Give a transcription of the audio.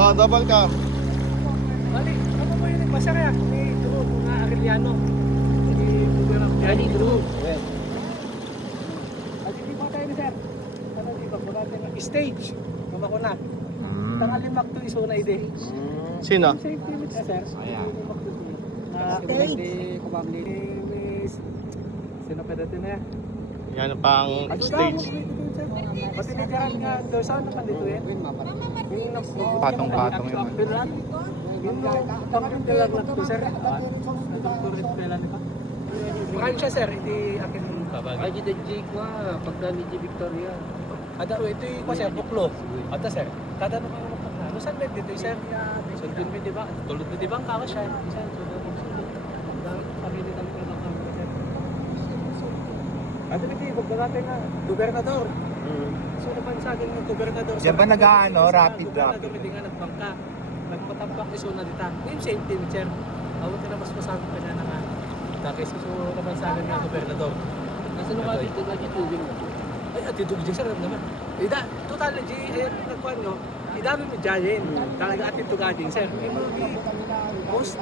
Oh, double cam. Bali, ako mo yun basa kaya ni Drew, mga Arellano. Ni Buberang Biani Drew. At hindi pa tayo ni sir. Ano dito, muna tayo stage. Mama ko na. Tangalimak to iso na ide. Sino? Safety with sir. Ayan. Stage. Kumamli. Sino pa dito na yan? Yan pang stage. Pati ni Gerald nga, doon saan naman dito yan? Patong-patong yung Yung tangaling dalag na to, sir. Nagtuturit pala nito. Makain siya, sir. Hindi akin babagi. Ay, di G ko pagka ni G Victoria. Ada, ito yung ko, sir. Buklo. Ada, sir. Kada naman yung magpapala. Ano saan dito, sir? Sundin mo, di ba? Tulad mo, di ba? Ang kawas siya. Sir, sundin mo. Pamili kami ko ng camera, sir. Ada, hindi. Huwag na natin nga. Gobernador. So, naman sa akin yung gobernador. Diyan ba nag-ano, rapid drop? Gobernador, hindi nga nagpangka. Nagpatampak iso na dita. Yung same team, sir. Awat na mas masabi ka na nga. Dahil so naman sa akin nga gobernador. Nasa nung kapit, di ba tubig mo? Ay, at itubig dyan, sir. Naman. Ida, total, ayan, nagkuhan nyo. Idami mo dyan. Talaga at ito gading, sir. Yung most